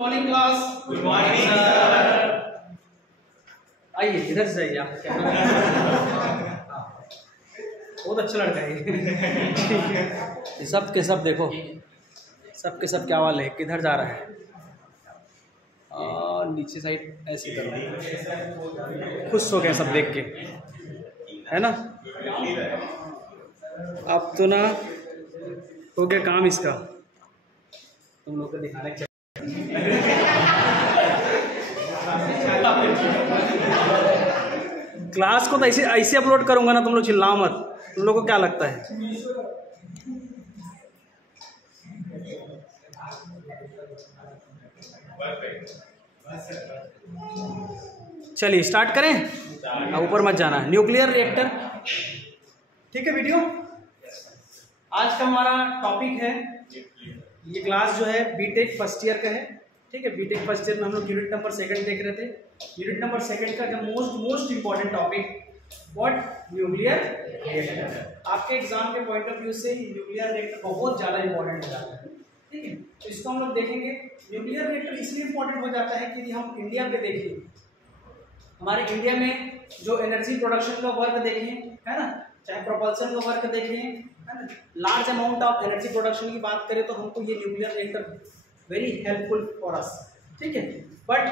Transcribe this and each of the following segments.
Morning class. Good morning sir. आइए इधर से जाइए आप। बहुत अच्छा लड़का है ये। सब के सब देखो, सब के सब क्या वाले है, किधर जा रहा है। नीचे साइड ऐसी करो, खुश हो गए सब देख के, है ना। अब तो ना हो गया काम इसका, तुम लोग को दिखाने के क्लास को तो ऐसे ऐसे अपलोड करूंगा ना, तुम लोग चिल्लाओ मत। तुम लोग को क्या लगता है? चलिए स्टार्ट करें। अब ऊपर मत जाना। न्यूक्लियर रिएक्टर, ठीक है। वीडियो आज का हमारा टॉपिक है, ये क्लास जो है बीटेक फर्स्ट ईयर का है, ठीक है। बीटेक फर्स्ट ईयर में हम लोग यूनिट नंबर 2 देख रहे थे। यूनिट नंबर 2 का जो most important topic what, nuclear reactor. आपके एग्जाम के पॉइंट ऑफ व्यू से न्यूक्लियर रिएक्टर बहुत ज़्यादा इंपॉर्टेंट हो जाता है, ठीक है। तो इसको हम लोग देखेंगे। न्यूक्लियर रिएक्टर इसलिए इंपॉर्टेंट हो जाता है कि यदि हम इंडिया पे देखें, हमारे इंडिया में जो एनर्जी प्रोडक्शन का वर्क देखें, है ना, चाहे प्रोपल्सन का वर्क देखें, है ना, large amount of energy production की बात करें तो हमको ये nuclear reactor very helpful for us, ठीक है। बट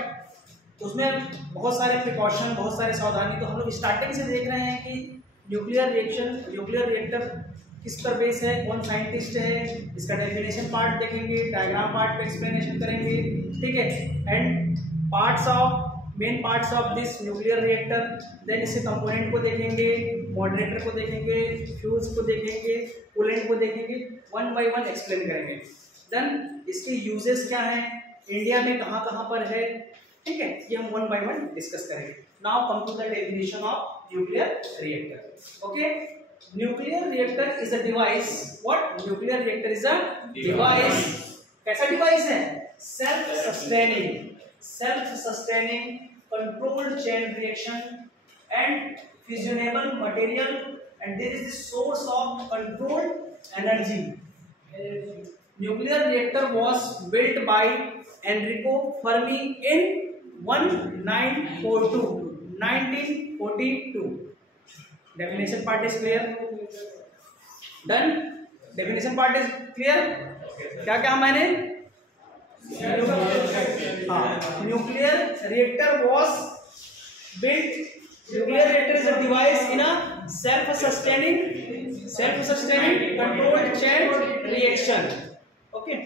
उसमें बहुत सारे प्रिकॉशन, बहुत सारे सावधानी, तो हम लोग स्टार्टिंग से देख रहे हैं कि न्यूक्लियर रिएक्टर किस पर बेस है, कौन साइंटिस्ट है, इसका डेफिनेशन पार्ट देखेंगे, डायग्राम पार्ट पे एक्सप्लेनेशन करेंगे, ठीक है। And main parts of this nuclear reactor, then इसके कंपोनेंट को देखेंगे, मॉडरेटर को देखेंगे, फ्यूज को देखेंगे, कूलेंट को देखेंगे, वन बाय वन एक्सप्लेन करेंगे। देन इसके यूजेस क्या हैं, इंडिया में कहाँ कहाँ पर है, ठीक है, ये हम वन बाय वन डिस्कस करेंगे। Now come to the definition of nuclear reactor. Okay, nuclear reactor is a device. What, nuclear reactor is a device. कैसा डिवाइस है? Self sustaining controlled chain reaction and fusionable material, and there is the source of controlled energy. Nuclear reactor was built by Enrico Fermi in 1942. Definition part is clear? Done? Definition part is clear? क्या क्या मैंने nuclear reactor was built. Nuclear reactor is a device in a self-sustaining controlled chain reaction. Okay.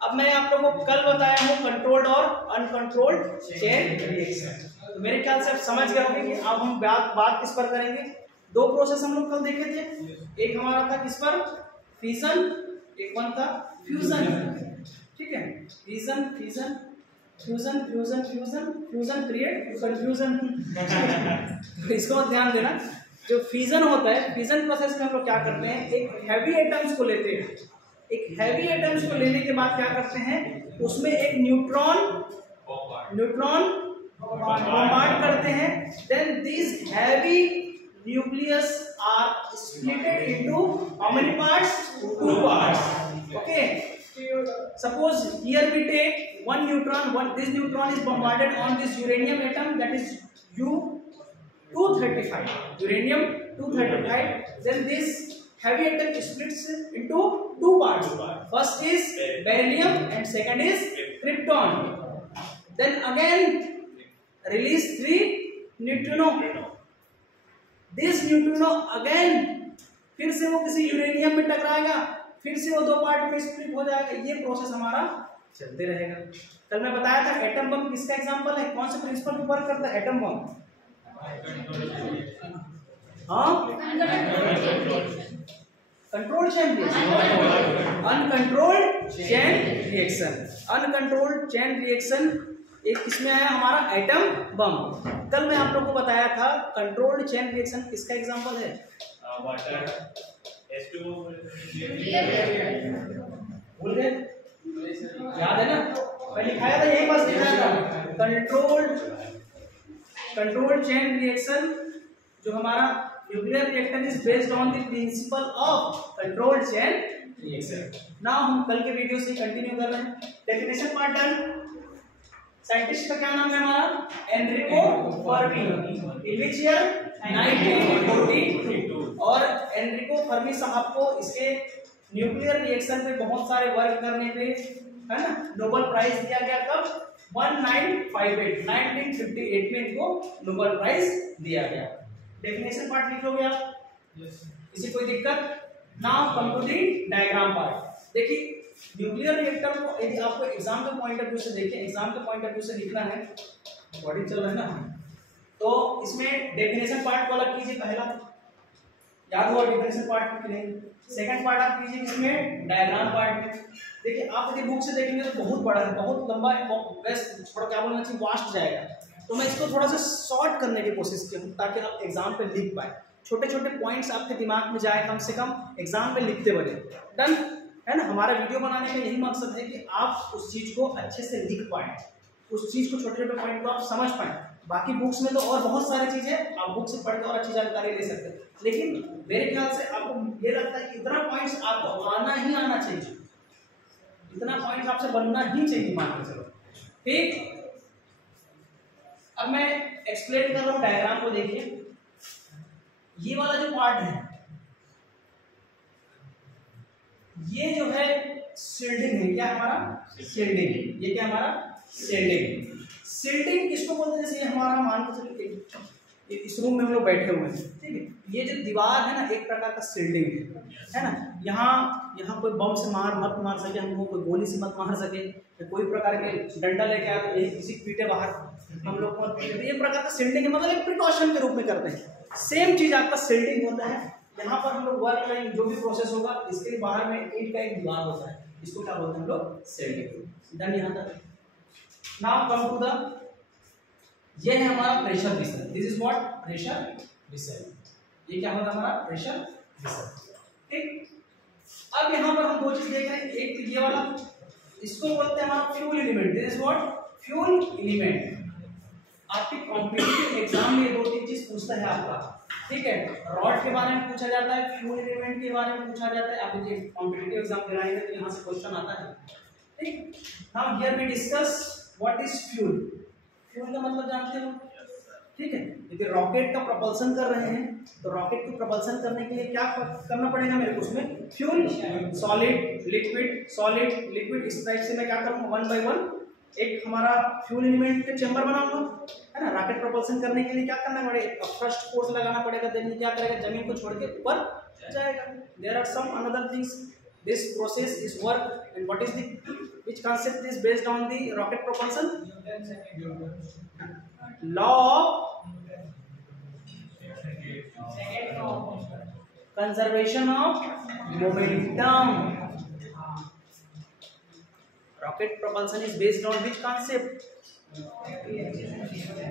अब मैं आप लोगों को कल बताया हूँ कंट्रोल्ड और अनकंट्रोल्ड चेन रिएक्शन, तो मेरे ख्याल से आप समझ गए होंगे कि अब हम बात किस पर करेंगे। दो प्रोसेस हम लोग कल देखे थे, एक हमारा था किस पर, फिशन, एक वन था फ्यूजन, ठीक है। Fission create confusion. इसको ध्यान देना, जो फिजन होता है, फिजन प्रोसेस में हम लोग क्या करते हैं, एक हैवी एटम्स को लेते हैं, एक हैवी एटम्स को लेने के बाद क्या करते हैं, उसमें एक न्यूट्रॉन बॉम्बार्ड करते हैं। Then this heavy nucleus are splitted into how many parts, 2 parts. Okay, suppose here we take one neutron, this neutron is bombarded on this uranium atom, that is U-235, uranium 235. Then this heavy atom splits into 2 parts. First is beryllium and second is krypton. Then again release 3 neutrino. This neutrino again फिर से वो किसी uranium में टकराएगा, फिर से वो 2 part में split हो जाएगा। ये प्रोसेस हमारा चलते रहेगा। कल मैं बताया था एटम बम किसका एग्जांपल है, कौन से प्रिंसिपल पे वर्क करता है एटम बम? हाँ, controlled chain reaction, uncontrolled chain reaction. Uncontrolled chain reaction एक किसमें आया, हमारा एटम बम। कल मैं आप लोग को बताया था कंट्रोल्ड चेन रिएक्शन किसका एग्जांपल है, वाटर, भूल गए? याद है ना, मैं लिखाया था, यही बस लिखाया था। कंट्रोल्ड चेन रिएक्शन जो हमारा nuclear reactor is based on the principle of controlled chain reaction. Now हम कल के वीडियो से कंटिन्यू कर रहे हैं। Definition part done. साइंटिस्ट का क्या नाम है हमारा? Enrico Fermi. In which year? 1942। और एनरिको फर्मी साहब को इसके न्यूक्लियर रिएक्शन पे बहुत सारे वर्क करने पे, है ना, नोबेल प्राइज दिया गया। कब? 1958 में इनको नोबेल प्राइज दिया गया। डेफिनेशन पार्ट लिख लोगे आप? इसी कोई दिक्कत? Now come to the diagram part. देखिए न्यूक्लियर रिएक्टर को यदि आपको एग्जाम के पॉइंट ऑफ व्यू से देखें, एग्जाम के पॉइंट ऑफ व्यू से लिखना है, बॉडी चल रहा है ना, तो इसमें डेफिनेशन पार्ट को अलग कीजिए। पहला याद हुआ डेफिनेशन पार्ट के लिए। सेकंड पार्ट आप कीजिए इसमें डायग्राम पार्ट में। देखिए आप यदि बुक से देखेंगे तो बहुत बड़ा है, बहुत लंबा है, थोड़ा क्या बोलना चाहिए, वास्ट जाएगा। तो मैं इसको थोड़ा सा शॉर्ट करने की कोशिश की हूँ ताकि आप एग्जाम पे लिख पाए, छोटे छोटे पॉइंट्स आपके दिमाग में जाए, कम से कम एग्जाम में लिखते बने। डन है ना? हमारा वीडियो बनाने का यही मकसद है कि आप उस चीज को अच्छे से लिख पाए, उस चीज को छोटे छोटे पॉइंट को आप समझ पाए। बाकी बुक्स में तो और बहुत सारी चीजें आप बुक से पढ़ के और अच्छी जानकारी ले सकते हैं, लेकिन मेरे ख्याल से आपको ये लगता है कि इतना पॉइंट्स आपको आना ही आना चाहिए, इतना पॉइंट्स आपसे बनना ही चाहिए, मान के चलो। ठीक, अब मैं एक्सप्लेन कर रहा हूँ डायग्राम को। देखिए ये वाला जो पार्ट है, ये जो है शील्डिंग है। क्या हमारा? शील्डिंग। ये क्या हमारा? शील्डिंग। शील्डिंग किसको बोलते हैं? जैसे हमारा मान के चलिए इस रूम में हम लोग बैठे हुए हैं, ठीक है, ये जो दीवार है ना, एक प्रकार का शील्डिंग है ना। यहाँ कोई बम से मत मार सके हमको, कोई गोली से मत मार सके, कोई प्रकार के डंडा लेके आए तो किसी पीटे बाहर हम लोग को पीटे, तो ये प्रकार का शील्डिंग है, मतलब एक प्रिकॉशन के रूप में करते हैं। सेम चीज आपका शील्डिंग होता है। यहाँ पर हम लोग वर्क करेंगे, जो भी प्रोसेस होगा, इसके बाहर में ईंट का एक दीवार होता है, इसको क्या बोलते हैं हम लोग? शील्डिंग। डन यहाँ तक। नाउ कम टू द, ये है हमारा pressure vessel. This is what? Pressure vessel. ये क्या होता है हमारा? Pressure vessel. ठीक, अब यहाँ पर हम दो चीज देख रहे हैं, एक तो ये वाला, इसको बोलते हैं हमारा fuel element. This is what? Fuel element. आपके कॉम्पिटिटिव एग्जाम में दो तीन चीज पूछता है आपका, ठीक है, रॉड के बारे में पूछा जाता है, फ्यूल एलिमेंट के बारे में पूछा जाता है। आप ये कॉम्पिटिटिव एग्जाम कराएंगे तो यहाँ से क्वेश्चन आता है। ठीक, now here we discuss what is fuel. Fuel का मतलब जानते हो? ठीक है, देखिए रॉकेट का प्रपल्सन कर रहे हैं, तो रॉकेट को प्रपल्सन करने के लिए क्या करना पड़ेगा मेरे को? उसमें fuel, solid, liquid, solid, liquid, इस टाइप से मैं क्या करूँगा? वन बाय वन एक हमारा फ्यूल एलिमेंट के चैम्बर बनाऊंगा, है ना। रॉकेट प्रपल्सन करने के लिए क्या करना पड़ेगा? फर्स्ट फोर्स लगाना पड़ेगा, देन क्या करेगा? जमीन को छोड़ के ऊपर जाएगा। There are some another things, this process is work and what is the which concept is based on the rocket propulsion? Law of conservation of momentum. Rocket propulsion is based on which concept?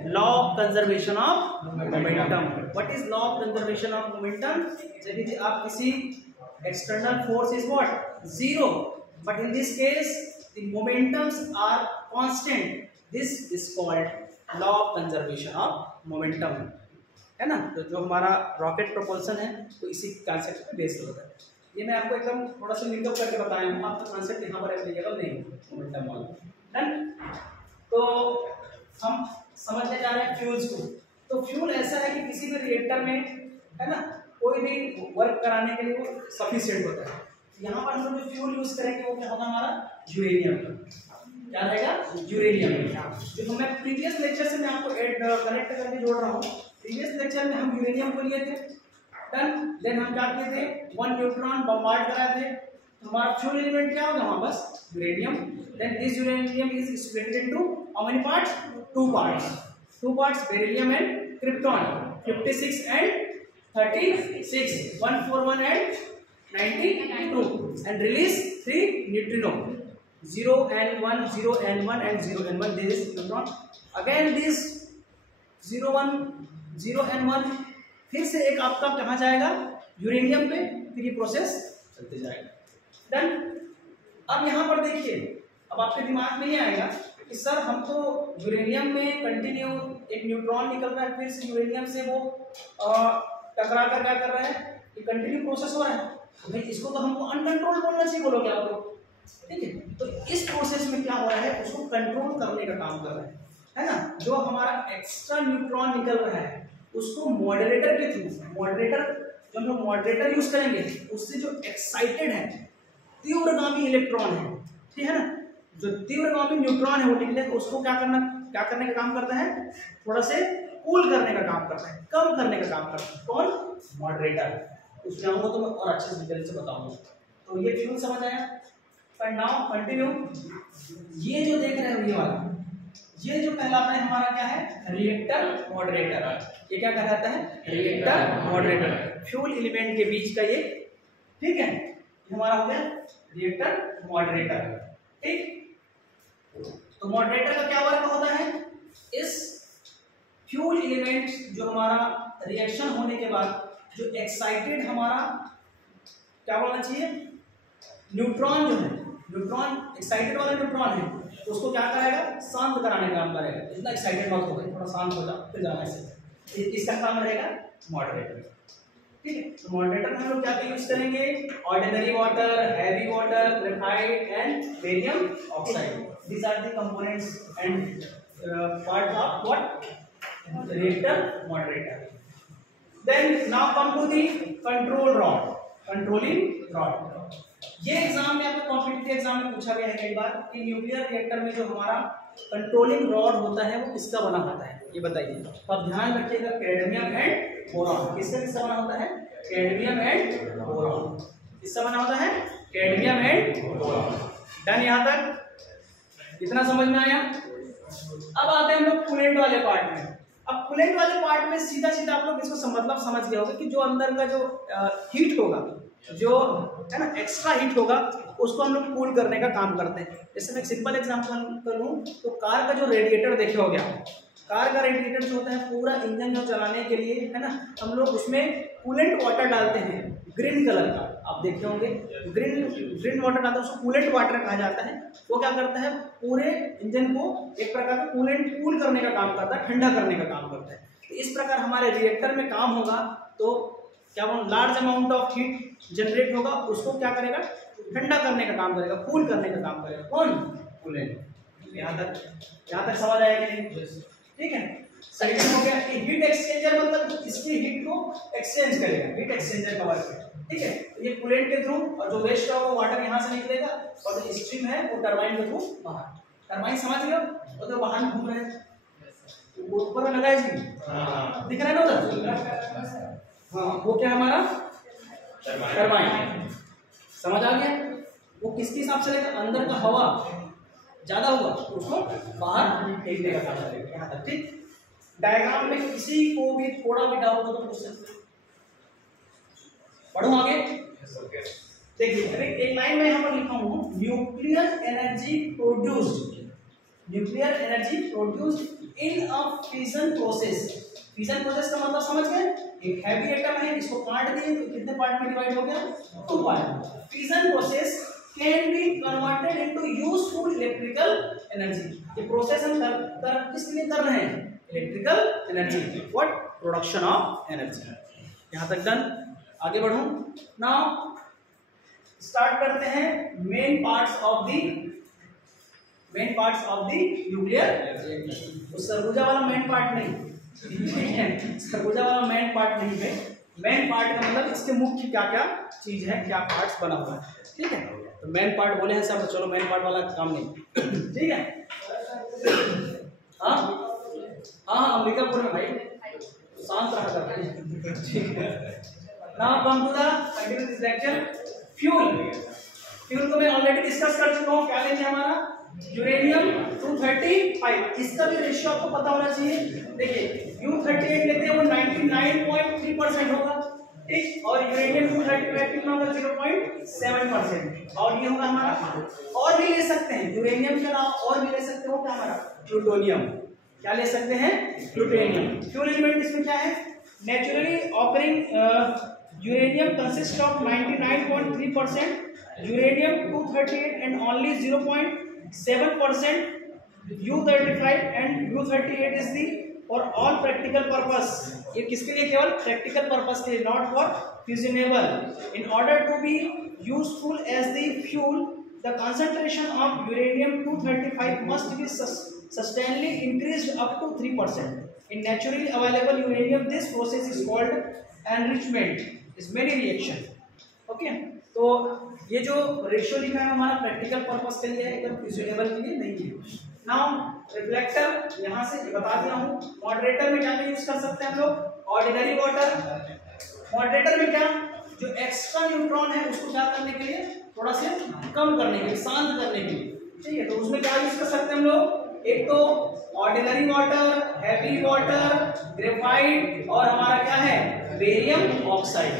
Law of conservation of momentum. What is law of conservation of momentum? जब आप किसी external force is what? Zero, but in this case the momentums are constant. This is called law of conservation of momentum, है ना। तो जो हमारा rocket propulsion है तो इसी कॉन्सेप्ट पे बेस्ड होता है। ये मैं आपको एकदम थोड़ा सा लिंकअप करके बताया हूँ, आपका कॉन्सेप्ट यहाँ पर एप्लीकेबल नहीं है मोमेंटम वाला। डन, तो हम समझने जा रहे हैं फ्यूल्स को। तो फ्यूल ऐसा है कि किसी भी रिएक्टर में, है ना, कोई भी वर्क कराने के लिए वो सफिशिएंट होता है। यहाँ पर हम लोग जो फ्यूल यूज करेंगे वो क्या होगा? हमारा यूरेनियम। क्या रहेगा? यूरेनियम। जो मैं प्रीवियस लेक्चर से मैं आपको कनेक्ट करके जोड़ रहा हूँ, प्रीवियस लेक्चर में हम यूरेनियम को लिए थे। डन, देन हम क्या किए थे? वन न्यूट्रॉन बम्बार्ड कराए थे, तो हमारा फ्यूल एलिमेंट क्या होगा? वहाँ बस uranium. Then this uranium is splitted into how many parts? Two parts, beryllium and krypton, 56 and 36, 141 and 92, and release 3 neutrino, 0n1, 0n1 and 0n1. This is neutron. Again this 0n1 फिर से एक आपका कहाँ जाएगा? यूरेनियम पे, फिर ये process चलते जाएगा। डन। अब यहाँ पर देखिए, अब आपके दिमाग में ये आएगा कि सर हम तो यूरेनियम में कंटिन्यू एक न्यूट्रॉन निकल रहा है, फिर से यूरेनियम से वो टकरा कर क्या कर रहा है? ये कंटिन्यू प्रोसेस हो रहा है। भाई इसको तो हमको अनकंट्रोल बोलना चाहिए, बोलोगे आप लोग, ठीक है। तो इस प्रोसेस में क्या हो रहा है, उसको कंट्रोल करने का काम कर रहा है ना। जो हमारा एक्स्ट्रा न्यूट्रॉन निकल रहा है उसको मॉडरेटर के थ्रू, जब हम मॉडरेटर यूज करेंगे उससे जो एक्साइटेड है तीव्रगामी इलेक्ट्रॉन है, ठीक है ना, जो तीव्रगामी न्यूट्रॉन है वो निकले तो उसको क्या करने का काम करता है, थोड़ा से कूल करने का काम करता है, कम करने का काम करता है। कौन? मॉडरेटर। उसमें आऊंगा तो मैं और अच्छे से डिटेल से बताऊंगा। तो ये फ्यूल समझ आया। पर नाउ कंटिन्यू। ये जो देख रहे हो ये वाला, ये जो कहलाता है हमारा क्या है, रिएक्टर मॉडरेटर। ये क्या कहलाता है, रिएक्टर मॉडरेटर। फ्यूल एलिमेंट के बीच का ये, ठीक है, ये हमारा हो गया रिएक्टर मॉडरेटर। ठीक, तो मॉडरेटर का क्या वर्क होता है, इस फ्यूल एलिमेंट जो हमारा रिएक्शन होने के बाद जो एक्साइटेड हमारा क्या बोलना चाहिए, न्यूट्रॉन जो है, न्यूट्रॉन एक्साइटेड वाला न्यूट्रॉन है, तो उसको क्या करेगा, शांत कराने का काम करेगा। इतना एक्साइटेड मत हो गए, थोड़ा शांत हो जा, फिर जाना ऐसे, इसका काम रहेगा मॉडरेटर। ठीक है, तो मॉडरेटर में हम लोग क्या यूज करेंगे, ordinary water, heavy water, graphite and barium oxide. These are the components and parts of what, reactor moderator. Then now come to the control rod, controlling rod. ये एग्जाम में आपको कॉम्पिटिटिव एग्जाम में पूछा गया है कई बार कि न्यूक्लियर रिएक्टर में जो हमारा कंट्रोलिंग रॉड होता है वो किसका बना होता है, ये बताइए। तो आप ध्यान रखिएगा, कैडमियम एंड बोरॉन। किसका बना होता है, कैडमियम एंड बोरॉन। किसका बना होता है, कैडमियम एंड बोरॉन। डन, यहाँ तक इतना समझ में आया। अब आते हैं हम लोग कूलेंट वाले पार्ट में। अब कूलेंट वाले पार्ट में सीधा आप लोग इसको मतलब समझ गए होंगे कि जो अंदर का जो हीट होगा, जो है ना एक्स्ट्रा हीट होगा, उसको हम लोग कूल करने का काम करते हैं। जैसे मैं एक सिंपल एग्जांपल करूं तो कार का जो रेडिएटर देखे हो गया, कार का रेडिएटर जो होता है पूरा इंजन जो चलाने के लिए, है ना, हम लोग उसमें कूलेंट वाटर डालते हैं ग्रीन कलर का, आप देखे होंगे ग्रीन वाटर डालते हैं, उसको कूलेंट वाटर कहा जाता है। वो क्या करता है, पूरे इंजन को एक प्रकार का कूल करने का काम करता है, ठंडा करने का काम करता है। तो इस प्रकार हमारे रिएक्टर में काम होगा तो क्या वो large amount of heat generate होगा, उसको क्या करेगा, ठंडा करने का काम करेगा, कूल करने का काम करेगा। कौन, कूलेंट। यहाँ तक समझ आया कि नहीं, ठीक है। सेकंड हो गया कि हीट एक्सचेंजर, मतलब इसकी हीट को एक्सचेंज करेगा, हीट एक्सचेंजर का वर्क है, ठीक है। तो ये कूलेंट के थ्रू, और जो वेस्ट होगा वो वाटर यहाँ से निकलेगा और जो स्ट्रीम है वो टरबाइन के थ्रू बाहर। टरबाइन समझ गए, वो तो बाहर घूम रहे हैं, ऊपर लगा है जी, दिख रहा है ना उधर, हाँ, वो क्या हमारा टरबाइन। समझ आ गया। वो किसके हिसाब से लेगा, अंदर का हवा ज्यादा हुआ तो उसको बाहर फेंकने का काम करेगा। यहाँ तक ठीक। डायग्राम में किसी को भी थोड़ा भी डाउट हो तो पूछ सकते, पढ़ो आगे। देखिए एक लाइन में यहाँ पर लिखा हूँ, nuclear energy produced in a fission process. Fission process का मतलब समझ गए, एक हैवी एटम है, इसको काट दिए तो कितने पार्ट में डिवाइड हो गया, 2 part. Fission process can be converted into useful electrical energy. ये प्रोसेस हम किस लिए कर रहे हैं, electrical energy, what, production of energy. यहाँ तक डन। आगे बढ़ूं, नाउ स्टार्ट करते हैं main parts of the nuclear reactor. तो सरगुजा वाला मेन पार्ट नहीं, ठीक है, सरगुजा वाला मेन पार्ट नहीं है। मेन पार्ट का मतलब इसके मुख्य क्या क्या चीज है, क्या पार्ट्स बना हुआ है, ठीक है। तो मेन पार्ट बोले हैं सब, चलो मेन पार्ट वाला काम नहीं, ठीक है। हाँ हाँ, अंबिकापुर में भाई, शांत रहा कर भाई, ठीक है। Now come to the continue this lecture. Fuel को मैं ऑलरेडी डिस्कस कर चुका हूँ। क्या लेंगे हमारा, यूरेनियम 235। इसका भी रेशियो आपको पता होना चाहिए। देखिए U38 लेते हैं वो 99.3% होगा, ठीक, और यूरेनियम 235 कितना होगा, 0.7%। और ये होगा हमारा, और भी ले सकते हैं यूरेनियम के अलावा, और भी ले सकते हो क्या, हमारा प्लूटोनियम। क्या ले सकते हैं, प्लूटोनियम। फ्यूल एलिमेंट इसमें क्या है, naturally occurring uranium consists of 99.3% uranium 238 and only 0.7% U35 and U38 is the for all practical purpose। ये किसके लिए, केवल practical purpose के लिए, not for fissionable। In order to be useful as the fuel, the concentration of uranium must be sustainably increased up to 3%. In naturally available uranium, this process is called enrichment. Is many reaction. Okay? तो ये जो ratio लिखा है हमारा practical purpose के लिए है, एकदम फिजिबल के लिए नहीं है। नाउ रिफ्लेक्टर यहाँ से बता दिया हूँ। मॉडरेटर में क्या यूज कर सकते हैं हम लोग? Ordinary water. मॉडरेटर में क्या, जो एक्स्ट्रा न्यूट्रॉन है उसको क्या करने के लिए, थोड़ा से कम करने के लिए, शांत करने के लिए, ठीक है। तो उसमें क्या यूज कर सकते हैं हम लोग? एक तो ordinary water, heavy water, graphite और हमारा क्या है, बेरियम ऑक्साइड।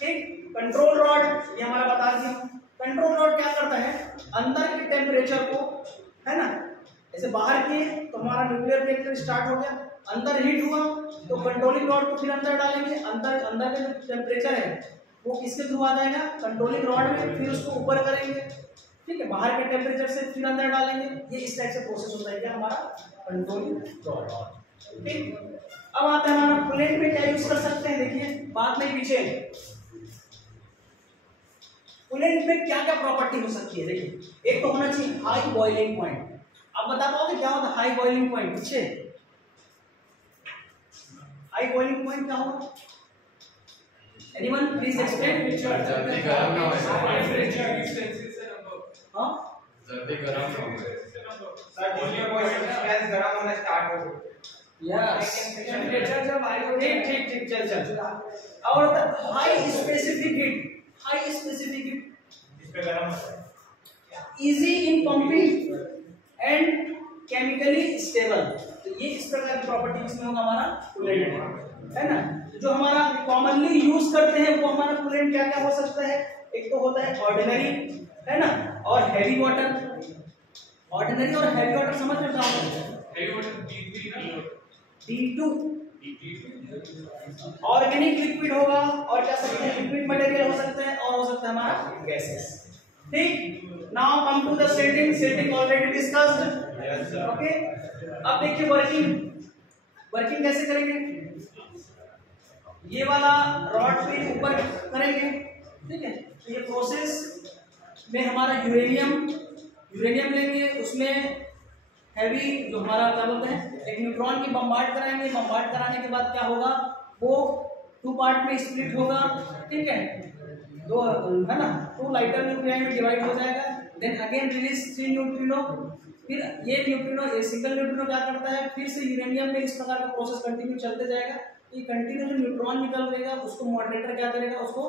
ठीक। कंट्रोल रॉड ये हमारा बता दिया। कंट्रोल रॉड क्या करता है, अंदर के टेम्परेचर को, है ना, ऐसे बाहर किए तो हमारा न्यूक्लियर रिएक्टर स्टार्ट हो गया, अंदर हीट हुआ तो कंट्रोलिंग रॉड को फिर अंदर डालेंगे, अंदर का जो टेम्परेचर है वो किसके थ्रू आ जाएगा, कंट्रोलिंग रॉड में, फिर उसको ऊपर करेंगे, ठीक है, बाहर के टेम्परेचर से फिर अंदर डालेंगे। ये इस टाइप से प्रोसेस होता है क्या हमारा कंट्रोलिंग रॉड। ठीक। अब आता है हमारा कूलेंट में क्या यूज कर सकते हैं, देखिए बात नहीं पीछे। कूलेंट में क्या क्या प्रॉपर्टी हो सकती है, देखिए एक तो होना चाहिए हाई बॉइलिंग पॉइंट। आप बता पाओगे क्या होता है हाई बॉइलिंग पॉइंट? पीछे हाई बॉइलिंग पॉइंट क्या होगा? Anyone please explain. जल्दी गरम ना हो, हां जल्दी गरम ना हो, सर बॉइलिंग पॉइंट गैस गरम होना स्टार्ट हो। यस, टेम्परेचर जब हाई हो, ठीक ठीक ठीक, चल और high specific heat, high specific heat इस पे गरम होता है, easy in pumping and chemically stable. तो ये इस प्रकार की प्रॉपर्टी इसमें होगा हमारा कूलेंट, है ना। जो हमारा कॉमनली यूज करते हैं वो हमारा कूलेंट क्या क्या हो सकता है, एक तो होता है ऑर्डिनरी, है ना, और हैवी वाटर। ऑर्डिनरी और हैवी वाटर समझ में क्या होता है? हैवी वाटर D3 ना, D2 ऑर्गेनिक लिक्विड होगा, और क्या सकते हैं, लिक्विड मटेरियल हो सकता है, और हो सकता है हमारा गैसेस। ठीक। Now come to the setting already discussed. Yes sir. Okay. अब देखिए वर्किंग कैसे करेंगे, ये वाला रॉड पे ऊपर करेंगे, ठीक है। तो ये प्रोसेस में हमारा यूरेनियम लेंगे, उसमें हैवी जो हमारा क्या बोलते हैं, एक न्यूट्रॉन की बम्बार्ड कराएंगे, बम्बार्ड कराने के बाद क्या होगा, वो 2 पार्ट में स्प्लिट होगा, ठीक है, दो, है ना, 2 लाइटर न्यूक्लियाई में डिवाइड हो जाएगा। देन अगेन रिलीज 3 न्यूट्रिनो, फिर ये न्यूट्रिनो, ये सिंगल न्यूट्रिनो क्या करता है, फिर से यूरेनियम में इस प्रकार का प्रोसेस कंटिन्यू चलते जाएगा। ये कंटिन्यू जो न्यूट्रॉन निकल रहेगा उसको मॉडरेटर क्या करेगा, उसको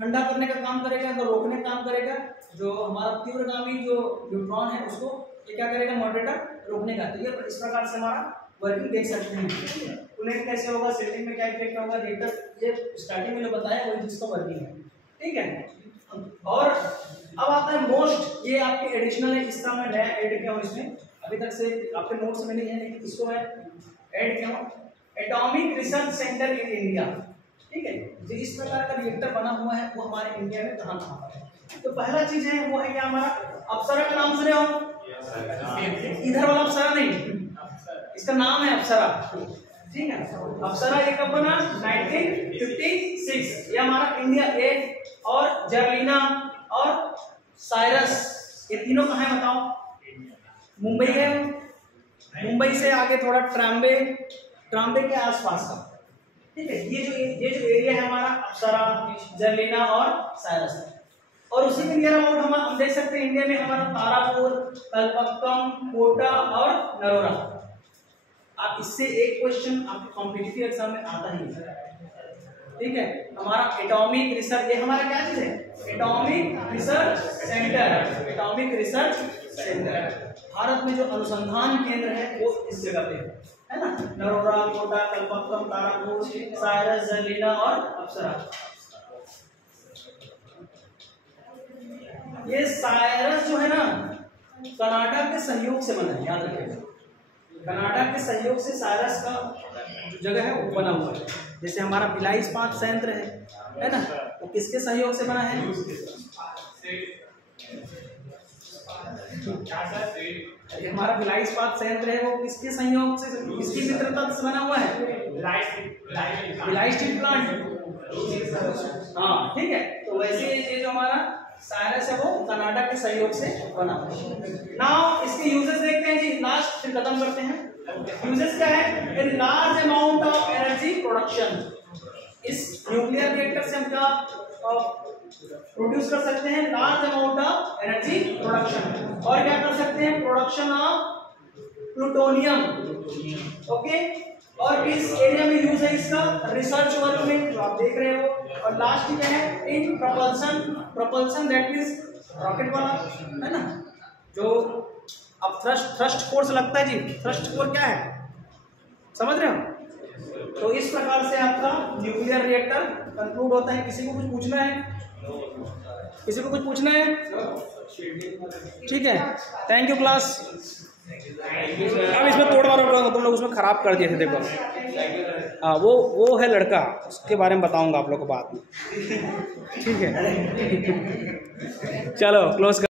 ठंडा करने का काम करेगा, तो रोकने का काम करेगा। जो हमारा तीव्रगामी जो न्यूट्रॉन है उसको ये क्या करेगा, मॉडरेटर रोकने का। तो ये इस प्रकार से हमारा वर्किंग देख सकते हैं। कूलेंट कैसे होगा, सेटिंग में क्या इफेक्ट होगा, रिएक्टर ये स्टार्टिंग में जो बताया वही जिसका वर्किंग है, ठीक है। और अब आता है मोस्ट, ये आपके एडिशनल है, इसका मैं नया ऐड किया हूँ इसमें, अभी तक से आपके नोट्स में नहीं है लेकिन इसको मैं ऐड किया हूँ, atomic research centre in India, ठीक है। जो इस प्रकार का रिएक्टर बना हुआ है वो हमारे इंडिया में कहाँ पर है। तो पहला चीज है वो है क्या, हमारा अप्सरा का नाम सुने हो? इधर वाला अप्सरा नहीं, इसका नाम है अप्सरा, ठीक है। अप्सरा ये कब बना, 1956। ये हमारा इंडिया ए, और जर्लिना और साइरस, ये तीनों कहाँ है बताओ? मुंबई है, मुंबई से आगे थोड़ा ट्राम्बे के आसपास का, ठीक है। ये जो एरिया है हमारा अप्सरा, जर्लिना और साइरस, और उसी के नियर अबाउट हम देख सकते हैं इंडिया में हमारा तारापुर, कलपक्कम, कोटा और नरोरा। आप इससे एक क्वेश्चन आपके कॉम्पिटिटिव एग्जाम में आता ही है, ठीक है। हमारा एटॉमिक रिसर्च, ये हमारा क्या चीज है, atomic research centre, atomic research centre. Bharat में जो अनुसंधान केंद्र है वो इस जगह पे है ना, नरोरा, कोटा, कलपक्कम, तारापुर, साइरस, जर्लिना और अप्सरा। ये साइरस जो है ना कनाडा के सहयोग से बना है, याद रखिएगा, कनाडा के सहयोग से साइरस का जो जगह है वो बना हुआ है। जैसे हमारा भिलाई इस्पात संयंत्र है ना, वो किसके सहयोग से बना है? हमारा भिलाई इस्पात संयंत्र है वो किसके सहयोग से, किसकी मित्रता से बना हुआ है? भिलाई स्टील प्लांट, हाँ, ठीक है। तो वैसे ये जो हमारा साइरस है वो कनाडा के सहयोग से बना। नाउ इसके यूजेस देखते हैं जी लास्ट, फिर खत्म करते हैं। यूजेस क्या है? In large amount of energy production. इस न्यूक्लियर रिएक्टर से हम क्या प्रोड्यूस कर सकते हैं? Large amount of energy production. और क्या कर सकते हैं? Production of plutonium. ओके, और इस एरिया में यूज है इसका रिसर्च वर्क में, जो आप देख रहे हो। और लास्ट क्या है? इन propulsion दैट मींस रॉकेट वाला, है ना, जो अब थ्रस्ट फोर्स लगता है जी। थ्रस्ट फोर्स क्या है, समझ रहे हो? तो इस प्रकार से आपका न्यूक्लियर रिएक्टर कंक्लूड होता है। किसी को कुछ पूछना है? किसी को कुछ पूछना है? ठीक है, थैंक यू क्लास। अब इसमें तोड़ मारो तुम लोग, उसमें खराब कर दिए थे देखो। हाँ, वो है लड़का, उसके बारे में बताऊंगा आप लोग को बाद में। ठीक है, चलो क्लोज कर।